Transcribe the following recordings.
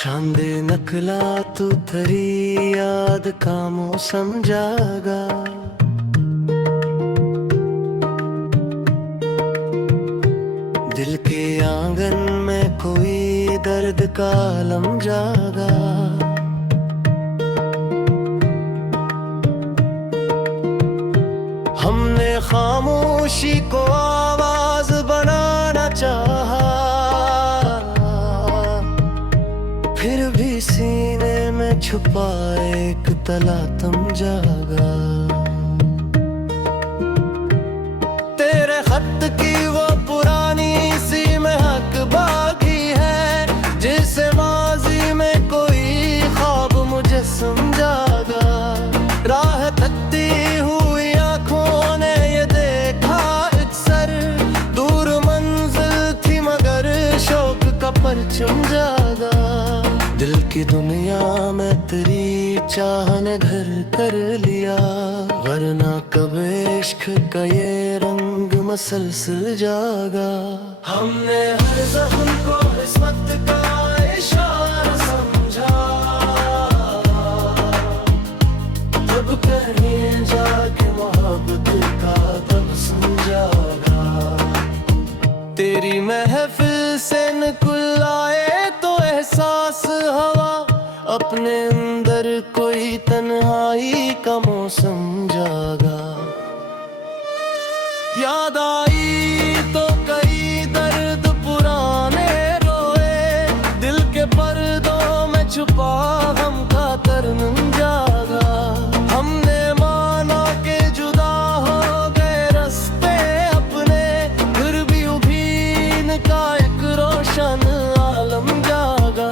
चांदे नकला तू थरी याद का मौसम जागा। दिल के आंगन में कोई दर्द का आलम जागा। हमने खामोशी को आवाज बनाना चाहा, फिर भी सीने में छुपा एक तलातम जागा। तेरे खत की वो पुरानी सी महक बाकी है, जिसे माजी में कोई ख्वाब मुझे समझागा। राह तकती हुई आंखों ने ये देखा अक्सर, दूर मंजिल थी मगर शौक का परचम जागा। दिल की दुनिया में तेरी चाह ने घर कर लिया, वरना कब इश्क का ये रंग मसलसल जागा। हमने हर जख्म को किस्मत का इशारा समझा, तब कहीं जाके मोहब्बत का तब समझागा। तेरी महफिल से निकल आए तो एहसास हवा, अपने अंदर कोई तन्हाई का मौसम जागा। याद आई तो कई दर्द पुराने रोए, दिल के पर्दों में छुपा गम का तरनम जागा। हमने माना के जुदा हो गए रास्ते अपने, फिर भी उभीन का एक रोशन आलम जागा।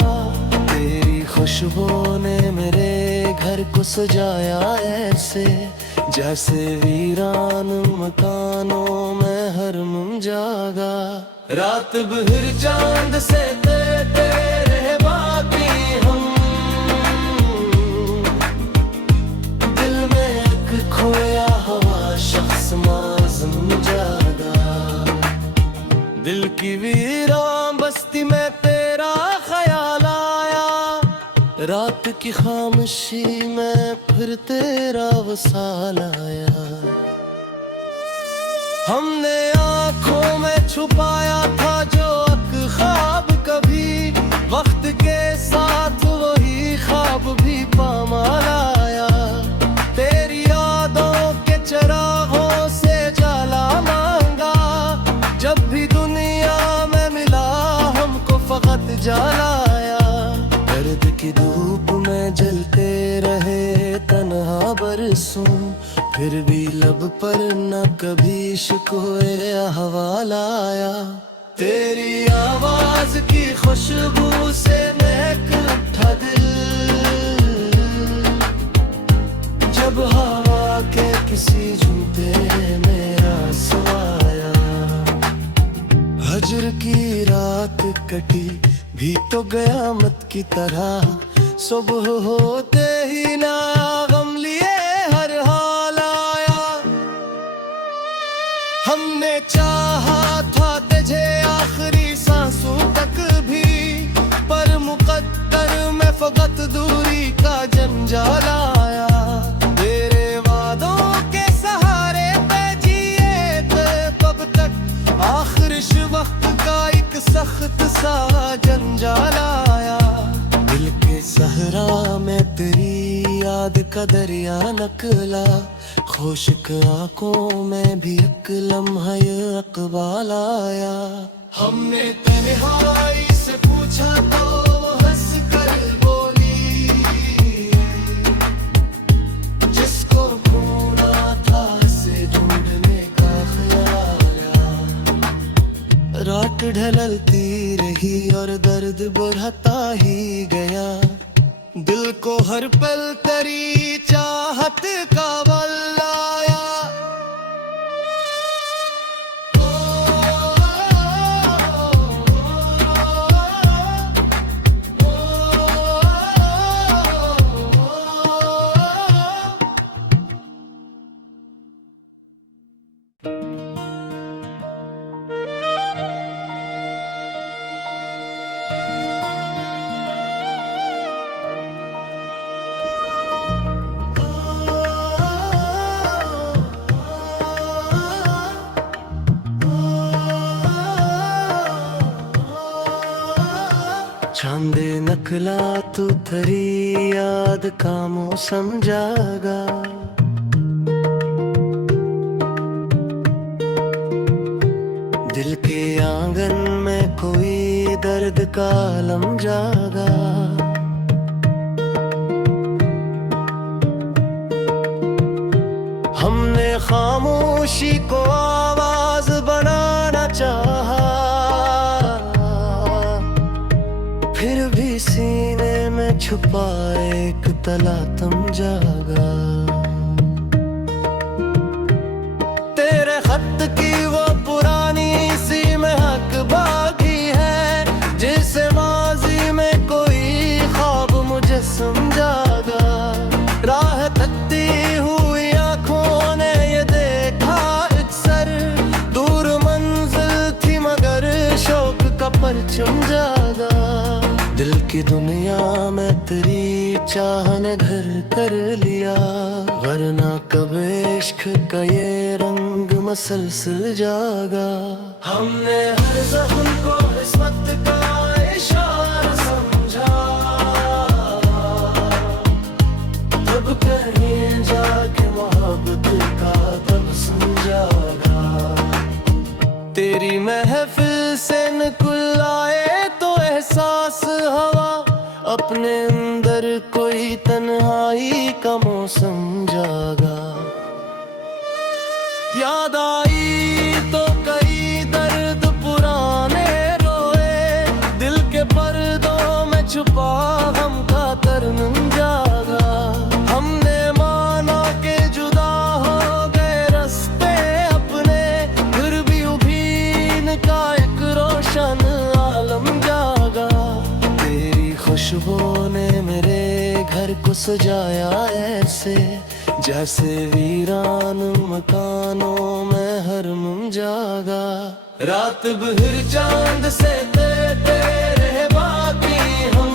तेरी खुशबू ने मेरे घर को सजाया ऐसे, जैसे वीरान मकानों में हरम जागा। रात भर चांद से तेरे बाकी हम, दिल में एक खोया हुआ शख्स माज़म जागा। दिल की वीरान बस्ती में तेरा ख्याल आया, रात की खामोशी में फिर तेरा वसाल आया। हमने आंखों में छुपाया था जो एक ख्वाब, कभी वक्त के साथ वही ख्वाब भी पामाल आया। तेरी यादों के चिरागों से जाला मांगा, जब भी दुनिया में मिला हमको फकत जाला आया। दर्द की धूप में जलते रहे तन्हा बरसों, फिर भी लब पर न कभी शिकवे अहवाल आया। तेरी आवाज की खुशबू से महक उठा दिल, जब हवा के किसी झूठे मेरा सवाया। हजर की रात कटी भी तो कयामत की तरह, सुबह होते ही ना गम लिए हर हाल आया। हमने चाहा था तुझे आखिरी सांसों तक भी, पर मुकद्दर में फकत दूरी का जंजाल आया। तेरे वादों के सहारे पे जिए थे कब तक, आखिर वक्त का एक सख्त सा जंजाल आया। दिल के सहरा में तेरी याद का दरिया नकला, खुश्क आंखों में भी एक लम्हा इकबाल आया। हमने तन्हाई से पूछा तो वो हंस कर बोली, जिसको खोना था से ढूंढने का ख्याल आया। रात ढलती रही और दर्द बढ़ता ही गया, दिल को हर पल तेरी चाहत का बल आया। चांदे नकला तू थरी याद का मौसम जागा। दिल के आंगन में कोई दर्द का आलम जागा। हमने खामोशी को आवाज बनाना चाहा, फिर भी सीने में छुपा एक तलातम जागा। तेरे खत की वो पुरानी सी महक बाकी है, जिसे माजी में कोई ख्वाब मुझे समझागा। राह तकती हुई आंखों ने ये देखा अक्सर, दूर मंजिल थी मगर शौक का परचम जागा। दिल की दुनिया में तेरी चाह ने घर कर लिया, वरना कब इश्क का ये रंग मसलसल जागा। हमने हर ज़ख्म को किस्मत का इशारा समझा, तब कहीं जाके मोहब्बत का तब समझागा। तेरी महफिल से निकल आए तो एहसास हवा, अपने अंदर कोई तन्हाई का मौसम जागा। याद आई तो कई दर्द पुराने रोए, दिल के पर्दों में छुपा गम का तरनम जागा। हमने माना के जुदा हो गए रास्ते अपने, फिर भी उभीन का एक रोशन आलम जागा। तेरी खुशबू ने मेरे घर को सजाया ऐसे, जैसे वीरान मकानों में हरम जागा। रात भर चांद से तेरे बाकी हम,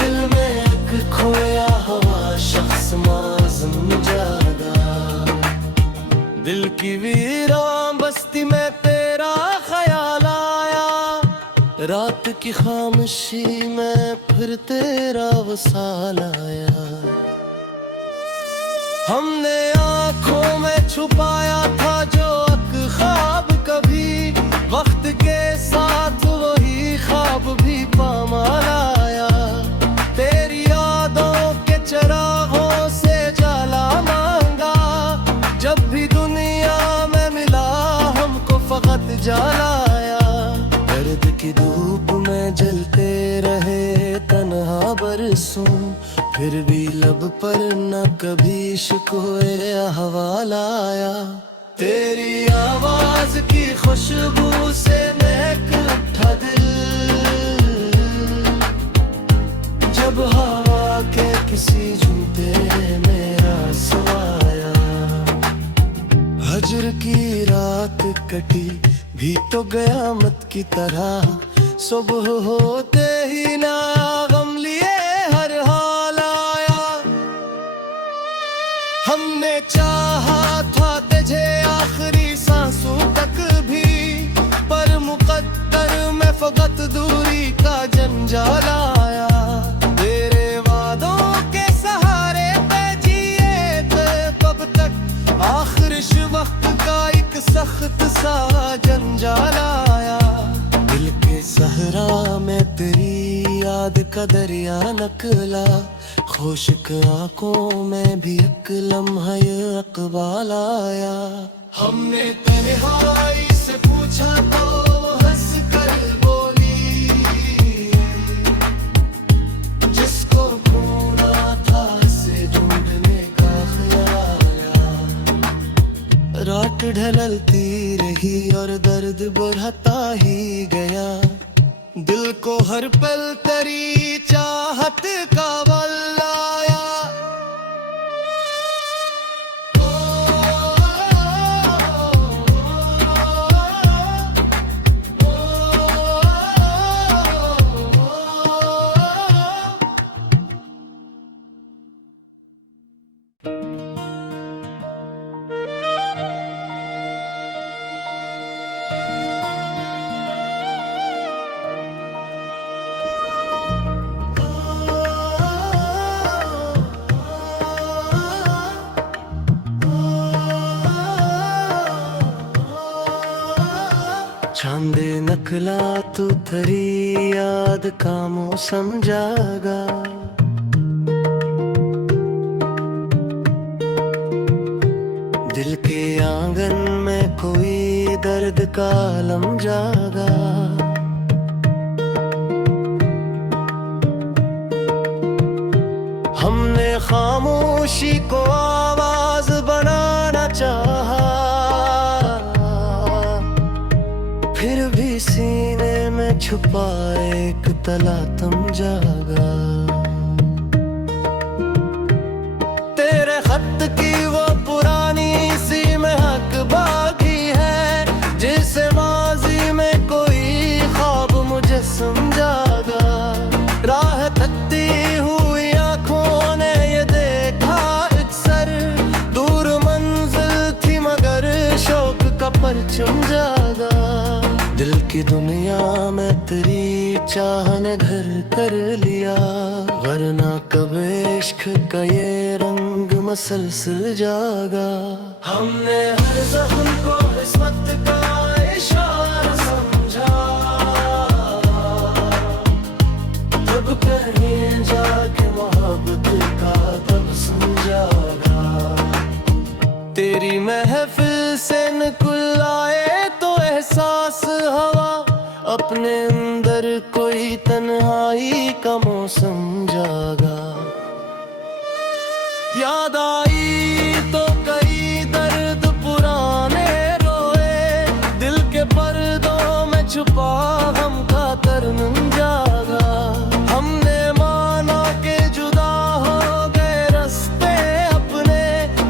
दिल में एक खोया हुआ शख्स माज़म जागा। दिल की वीरान बस्ती में तेरा ख्याल आया, रात की खामोशी में फिर तेरा वसाल आया। हमने आंखों में छुपाया था जो एक ख्वाब, कभी वक्त के साथ वही ख्वाब भी पामाल आया। तेरी यादों के चिरागों से जाला मांगा, जब भी दुनिया में मिला हमको फकत जाला आया। दर्द की धूप में जलते रहे तन्हा बरसों, फिर भी लब पर न कभी शिकवे अहवाल आया। तेरी आवाज की खुशबू से महक उठा दिल, जब हवा के किसी झूठे मेरा सवाया। हजर की रात कटी भी तो कयामत की तरह, सुबह होते ही ना गम लिए हर हाल आया। हमने चाहा था तुझे आखिरी सांसों तक भी, पर मुकद्दर में फकत दूरी का जंजाल आया। तेरे वादों के सहारे पे जिए थे कब तक, आखिर वक्त का एक सख्त सा जंजाल आया। दिल के सहरा में तेरी याद का दरिया निकला, खुश्क आंखों में भी एक लम्हा ये इकबाल आया। हमने तन्हाई से पूछा तो हंस कर बोली, जिसको खोना था से ढूंढने का ख्याल आया। रात ढलती रही और दर्द बढ़ता ही गया, दिल को हर पल तेरी चाहत का बल आया। चांदे नकला तू थरी याद का मौसम जागा। दिल के आंगन में कोई दर्द का आलम जागा। हमने खामोशी को आवाज बनाना चाहा, फिर भी सीने में छुपा एक तलातम जागा। तेरे खत की वो पुरानी सी महक बाकी है, जिसे माजी में कोई ख्वाब मुझे समझागा। राह तकती हुई आंखों ने ये देखा अक्सर, दूर मंजिल थी मगर शौक का परचम जागा। दिल की दुनिया में तेरी चाह ने घर कर लिया, वरना कब इश्क का ये रंग मसलसल जागा। हमने हर जख्म को किस्मत का इशारा समझा, तब कहीं जाके मोहब्बत का तब समझागा। तेरी महफिल से निकल आए तो एहसास हवा, अपने अंदर कोई तन्हाई का मौसम जागा। याद आई तो कई दर्द पुराने रोए, दिल के पर्दों में छुपा गम का तरनम जागा। हमने माना के जुदा हो गए रास्ते अपने,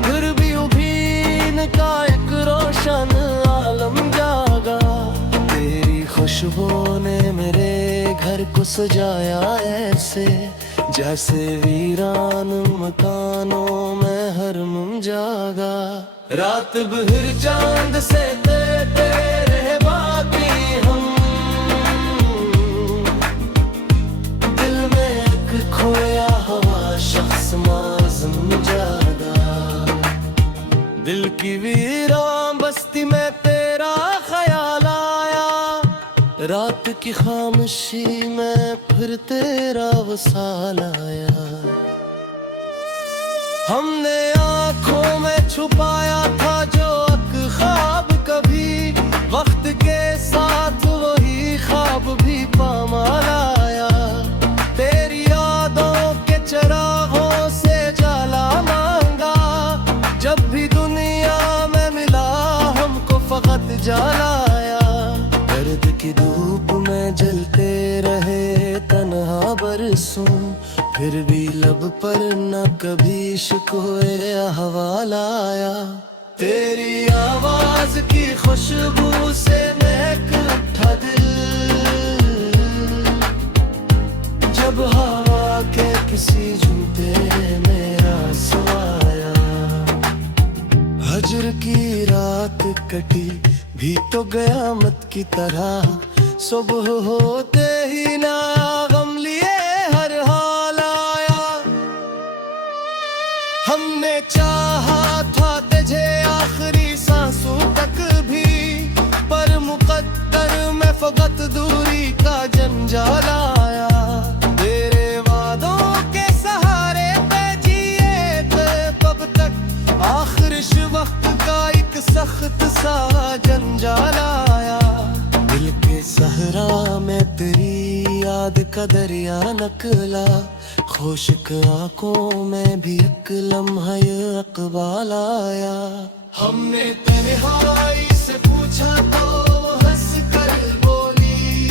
फिर भी उभीन का एक रोशन आलम जागा। तेरी खुशबू ने मेरे घर को सजाया ऐसे, जैसे वीरान मकानों में हरम जागा। रात भर चांद से तेरे बाकी हम, दिल में एक खोया हुआ शख्स माज़म जागा। दिल की वीरान बस्ती में तेरा ख्याल आया, रात की खामोशी में फिर तेरा वसाल आया। हमने आंखों में छुपाया था जो ख्वाब कभी, वक्त के साथ वही ख्वाब भी पामाल आया। तेरी यादों के चिरागों से जाला मांगा, जब भी दुनिया में मिला हमको फकत जाला आया। दर्द की धूप में जलते रहे तन्हा बरसों, फिर भी लब पर न कभी शिकवे अहवाल आया। तेरी आवाज की खुशबू से महक उठा दिल, जब हवा के किसी झूठे मेरा सवाया। हजर की रात कटी भी तो कयामत की तरह, सुबह होते ही ना गम लिए हर हाल आया। हमने चाहा था तुझे आखिरी सांसों तक भी, पर मुकद्दर में फकत दूरी का जंजाल आया। तेरे वादों के सहारे पे जिए कब तक, आखिर वक्त का एक सख्त सा जंजाल आया। दिल के सहरा में तेरी याद का दरिया निकला, खुश्क आंखों में भी एक लम्हा इकबाल आया। हमने तन्हाई से पूछा तो हंस कर बोली,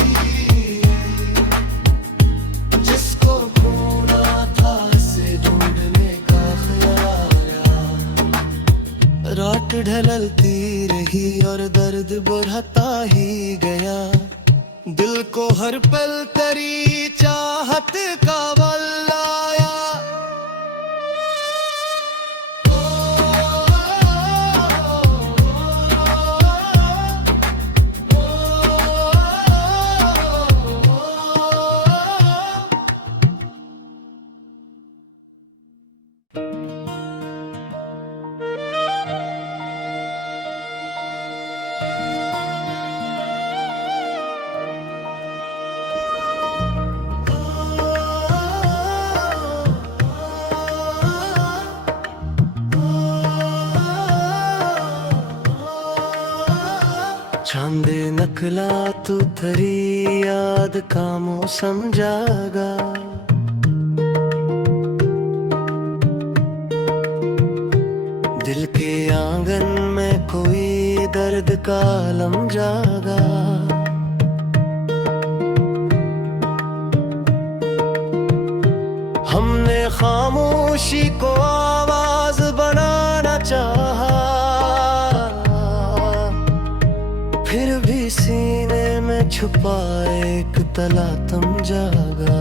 जिसको खोना था से ढूंढने का ख्याल आया। रात ढलती रही और दर्द बढ़ता ही गया, दिल को हर पल तेरी चाहत का बल आया। चांदे नकला तू थरी याद का मौसम जागा। दिल के आंगन में कोई दर्द का आलम जागा। हमने खामोशी को आवाज बनाना चाहा, फिर भी सीने में छुपा एक तलातम जागा।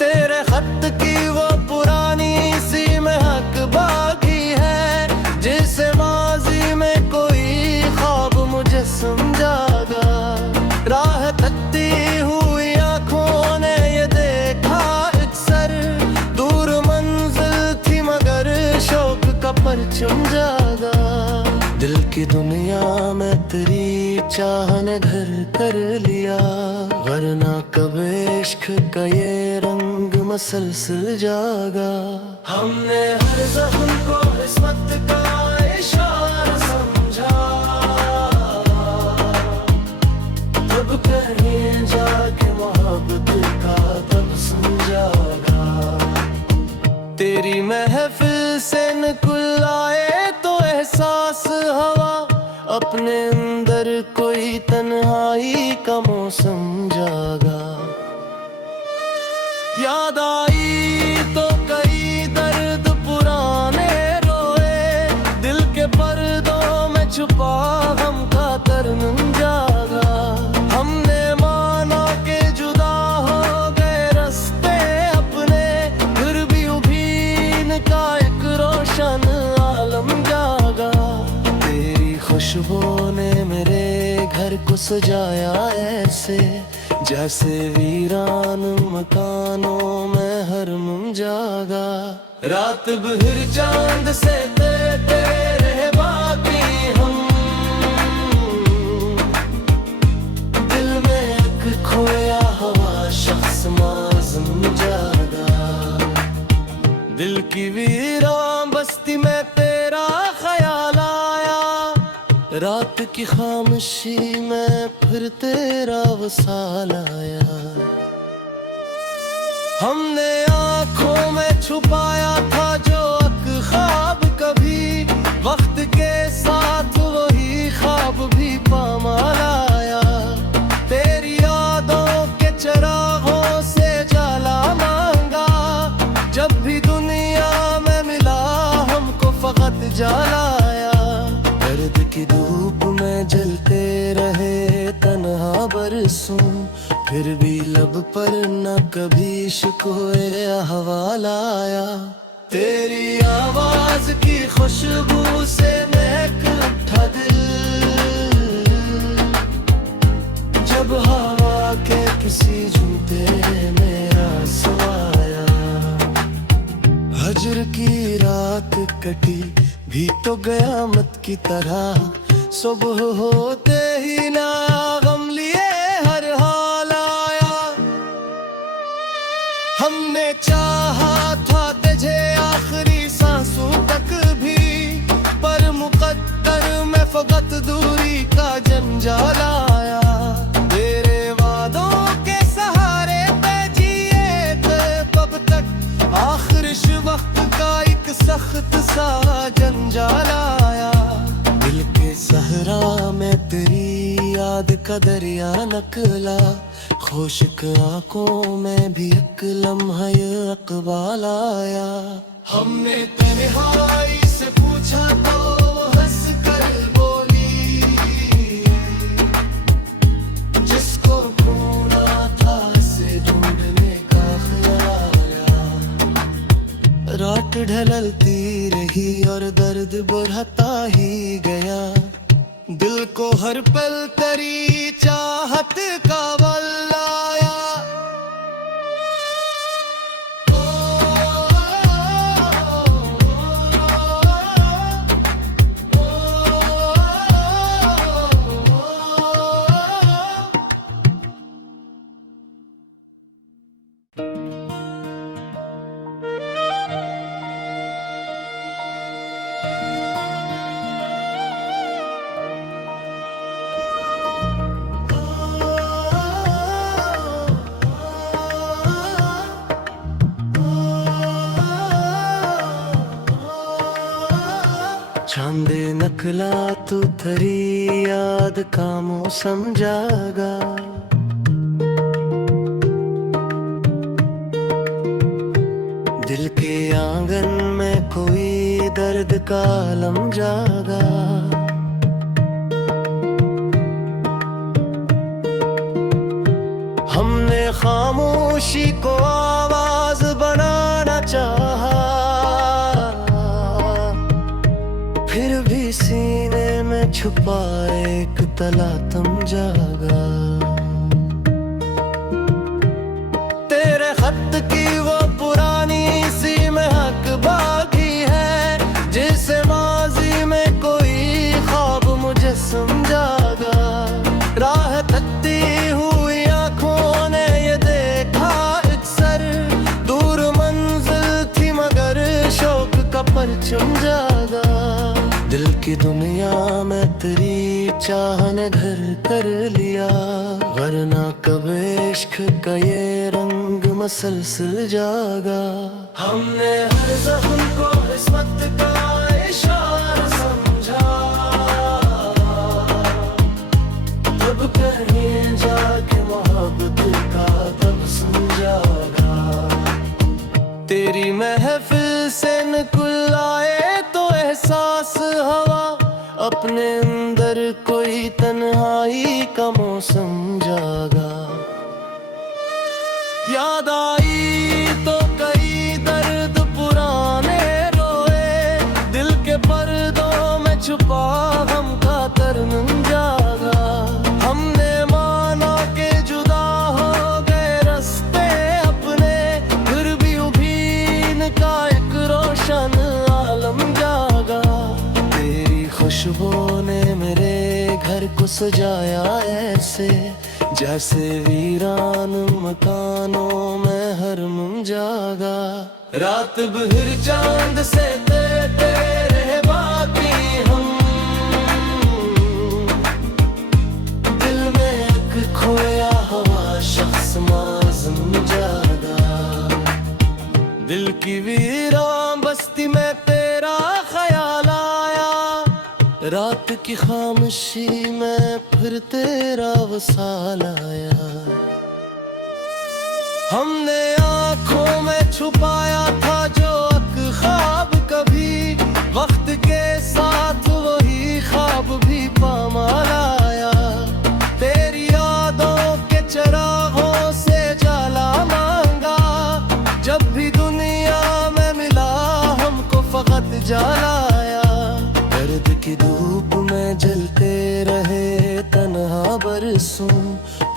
तेरे खत की वो पुरानी सी महक बाकी है, जिसे माजी में कोई ख्वाब मुझे समझागा। राह तकती हुई आंखों ने ये देखा अक्सर, दूर मंजिल थी मगर शौक का परचम जागा। दिल की दुनिया में तेरी चाह ने घर कर लिया, वरना कब इश्क का ये रंग मसलसल जागा। हमने हर ज़ख्म को किस्मत का इशारा समझा, तब कहीं जाके मोहब्बत का तब समझागा। तेरी महफिल से निकल आए तो एहसास हवा, अपने अंदर कोई तन्हाई का मौसम जागा। याद आई तो कई दर्द पुराने रोए, दिल के पर्दों में छुपा गम का तरनम जागा। हमने माना के जुदा हो गए रास्ते अपने, फिर भी उभीन का एक रोशन आलम जागा। तेरी खुशबू ने मेरे घर को सजाया ऐसे, जैसे वीरान मकानों में हरम जागा। रात भर चांद से तेरे बाकी हम, दिल में एक खोया हुआ शख्स माज़म जागा। दिल की वीरान बस्ती में तेरा ख्याल आया, रात की खामोशी में फिर तेरा वसाल आया। हमने आँखों में छुपाया था जो एक ख्वाब, कभी वक्त के साथ वही ख्वाब भी पामाल आया। तेरी यादों के चिरागों से जाला मांगा, जब भी दुनिया में मिला हमको फकत जाला आया। दर्द की धूप में जलते रहे तन्हा बरसों, फिर भी लब पर न कभी शिकवे अहवाल आया। तेरी आवाज की खुशबू से महक उठा दिल, जब हवा के किसी जूते मेरा सवाया। हजर की रात कटी भी तो कयामत की तरह, सुबह होते ही ना गम लिए हर हाल आया। हमने चाहा था तुझे आखिरी सांसों तक भी, पर मुकद्दर में फकत दूरी का जंजाल आया। तेरे वादों के सहारे पे जिए थे कब तक, आखिर वक्त का एक सख्त सा जंजाल आया। दिल के सहरा में तेरी याद का दरिया नकला, खुश्क आंखों में भी एक लम्हा ये इकबाल आया। हमने तन्हाई से पूछा तो हंस कर बोली, जिसको खोना था से ढूंढने का ख्याल आया। रात ढलती रही और दर्द बढ़ता ही गया, दिल को हर पल तेरी चाहत का बल आया। चांदे नकला तू थरी याद का मौसम जागा। दिल के आंगन में कोई दर्द का आलम जागा। हमने खामोशी को आवाज बनाना चाहा, फिर भी सीने में छुपा एक तलातम जागा। तेरे खत की वो पुरानी सी महक बाकी है, जिसे माजी में कोई ख्वाब मुझे समझागा। राह तकती हुई आंखों ने ये देखा अक्सर, दूर मंजिल थी मगर शौक का परचम जागा। दिल की दुनिया में तेरी चाह ने घर कर लिया, वरना कब इश्क का ये रंग मसलसल जागा। हमने हर ज़ख्म को किस्मत का इशारा समझा, तब कहीं जाके मोहब्बत का तब समझागा। तेरी महफिल से निकल आए तो एहसास हवा, अपने अंदर कोई तन्हाई का मौसम जागा। याद आई तो कई दर्द पुराने रोए, दिल के पर्दों में छुपा गम का तरनम जागा। हमने माना के जुदा हो गए रास्ते अपने, फिर भी उभीन का एक रोशन आलम जागा। तेरी खुशबू ने मेरे घर को सजाया ऐसे, जैसे वीरान मकानों में हरम जागा। रात भर चांद से तेरे बाकी हम, दिल में एक खोया हुआ शख्स माज़म जागा। दिल की वीरान बस्ती में तेरा ख्याल आया, रात की खामोशी में फिर तेरा वसाल आया। हमने आँखों में छुपाया था जो एक ख्वाब, कभी वक्त के साथ वही ख्वाब भी पामाल आया। तेरी यादों के चिरागों से जाला मांगा, जब भी दुनिया में मिला हमको फकत जाला आया। दर्द की धूप में जलते रहे तन्हा बरसों,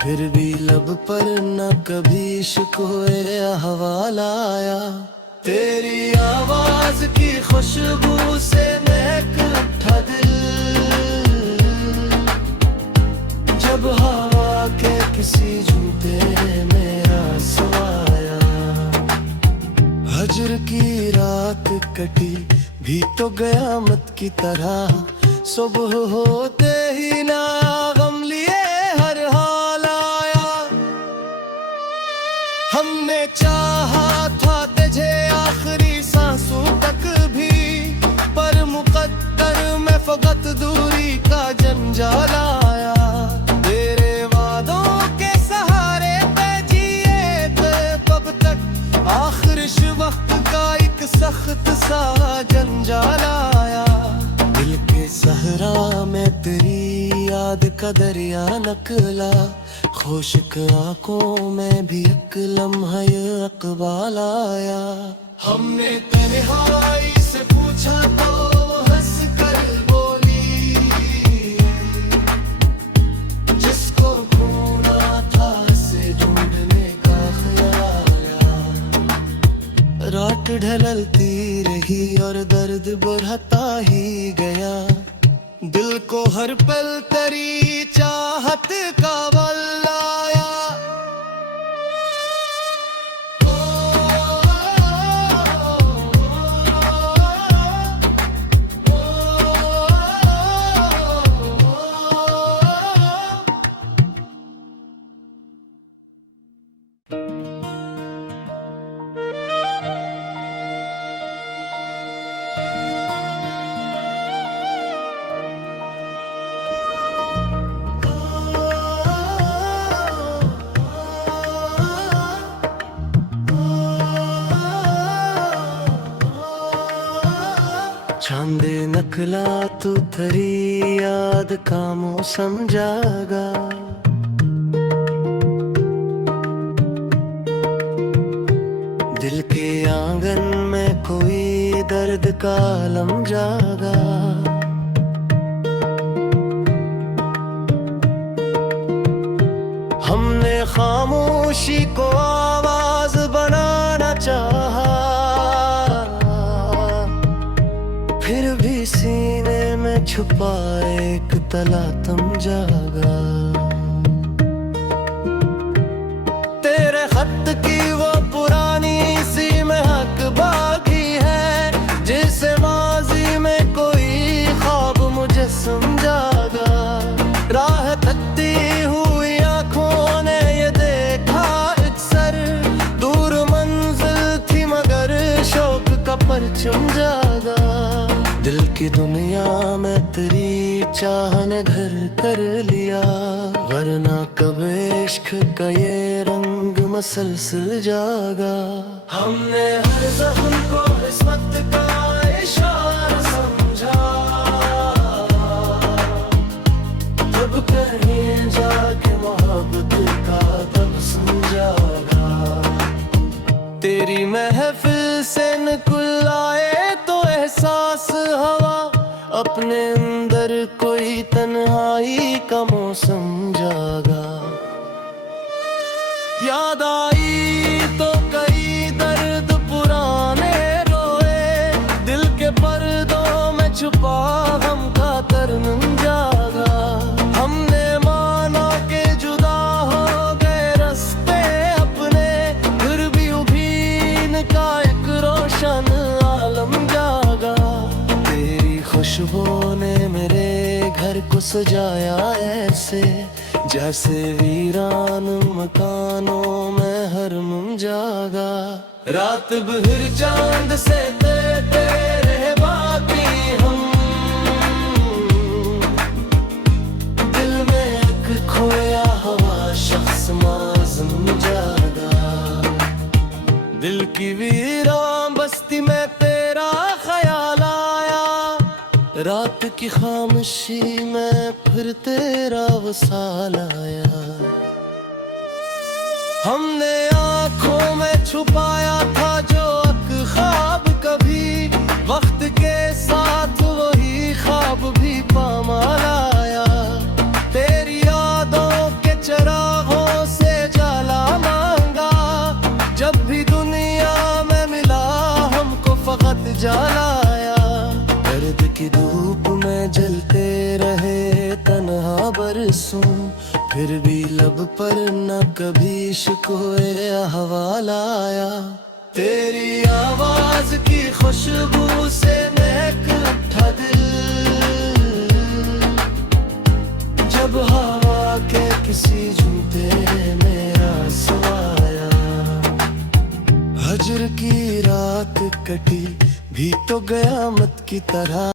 फिर भी लब पर न कभी शिकवे अहवाल आया। तेरी आवाज की खुशबू से महक उठा दिल, जब हवा के किसी झूठे मेरा सवाया। हजर की रात कटी भी तो कयामत की तरह, सुबह होते ही ना गम लिए हर हाल आया। हमने चाहा था तुझे आखिरी सांसों तक भी, पर मुकद्दर में फकत दूरी का जंजाल आया। तेरे वादों के सहारे पे जिए थे कब तक, आखिर वक्त का एक सख्त सा जंजाल आया। दिल के सहरा में तेरी याद का दरिया निकला, खुश्क आंखों में भी एक लम्हा ये इकबाल आया। हमने तन्हाई से पूछा तो हंस कर बोली, जिसको खोना था से ढूंढने का ख्याल आया। रात ढलती रही और दर्द बढ़ता ही गया, दिल को हर पल तेरी चाहत का बल आया। चांदे नकला तू थरी याद का मौसम जागा। दिल के आंगन में कोई दर्द का आलम जागा। हमने खामोशी को आवाज बनाना चाहा, फिर भी सीने में छुपा एक तलातम जागा। तेरे खत की वो पुरानी सी महक बाकी है, जिसे माजी में कोई ख्वाब मुझे समझागा। राह तकती हुई आंखों ने ये देखा अक्सर, दूर मंजिल थी मगर शौक का परचम जागा। दिल की दुनिया में तेरी चाह ने घर कर लिया, वरना कब इश्क का ये रंग मसलसल जागा। हमने हर ज़ख्म को किस्मत का इशारा समझा, तब कहीं जाके मोहब्बत का तब समझागा। तेरी महफिल से निकल आए तो एहसास हवा, अपने अंदर कोई तन्हाई का मौसम जागा। याद आई तो कई दर्द पुराने रोए, दिल के पर्दों में छुपा गम का तरनम जागा। हमने माना के जुदा हो गए रास्ते अपने, फिर भी उभीन का एक रोशन आलम जागा। तेरी खुशबू ने मेरे घर को सजाया ऐसे, जैसे वीरान मकानों में हरम जागा। रात भर चांद से तेरे बाकी हम, दिल में एक खोया हुआ शख्स माज़म जागा। दिल की वीरान बस्ती में तेरा ख्याल आया, रात की खामोशी में फिर तेरा वसाल आया। हमने आँखों में छुपाया था जो एक ख्वाब, कभी वक्त के साथ वही ख्वाब भी पामाल आया। तेरी यादों के चिरागों से जाला मांगा, जब भी दुनिया में मिला हमको फकत जाला आया। दर्द की धूप में जलते रहे तन्हा बरसों, फिर भी लब पर न कभी शिकवे अहवाल आया। तेरी आवाज की खुशबू से महक उठा दिल, जब हवा के किसी झूठे मेरा सवाया। हजर की रात कटी भी तो कयामत की तरह।